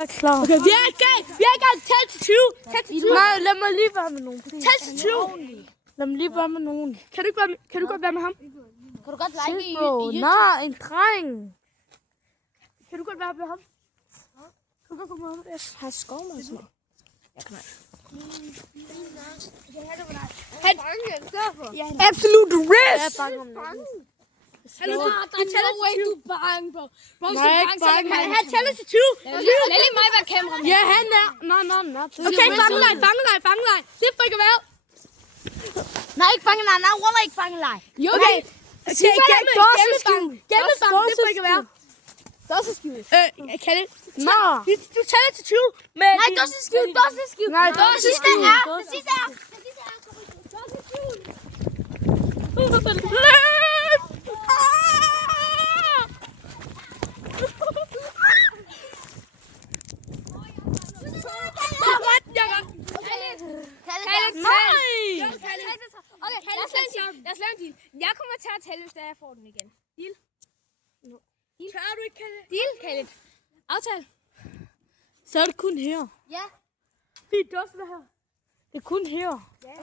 er klar. Okay, vi er i gang. Tæl til 20. Nej, lad mig lige være med nogen. Tæl til 20. Lad mig lige være med nogen. Kan du godt være med ham? Kan du godt like i Bro, YouTube? nej, en dreng. Kan du godt være med ham? Kan du godt komme med ham? Jeg har skov mig sådan. Jeg kan Absolute risk! Hallo, han tæller til 20. Du er bange, bro. Bro, Nej, ikke bange. Han tæller til 20. Lad lige mig være kameraen. Ja, han er. Nej. Okay, fangeleg. Det er ikke hvad? Nej, ikke fangelej. Nej, Waller ikke fangelej. Okay. Dåseskjul. Gemmestang, det er ikke hvad? Dåseskjul. Kalle. Nå. Du tæller til 20. Men Nej, dåseskjul. Nej, Det sidste er. Det sidste er. Lad os lave en deal. Jeg kommer til at tælle, hvis jeg får den igen. Deal? Tør du ikke, Kalle? Deal, Kalle. Aftale. Så er det kun her. Ja. Fint, det er også det her. Det er kun her.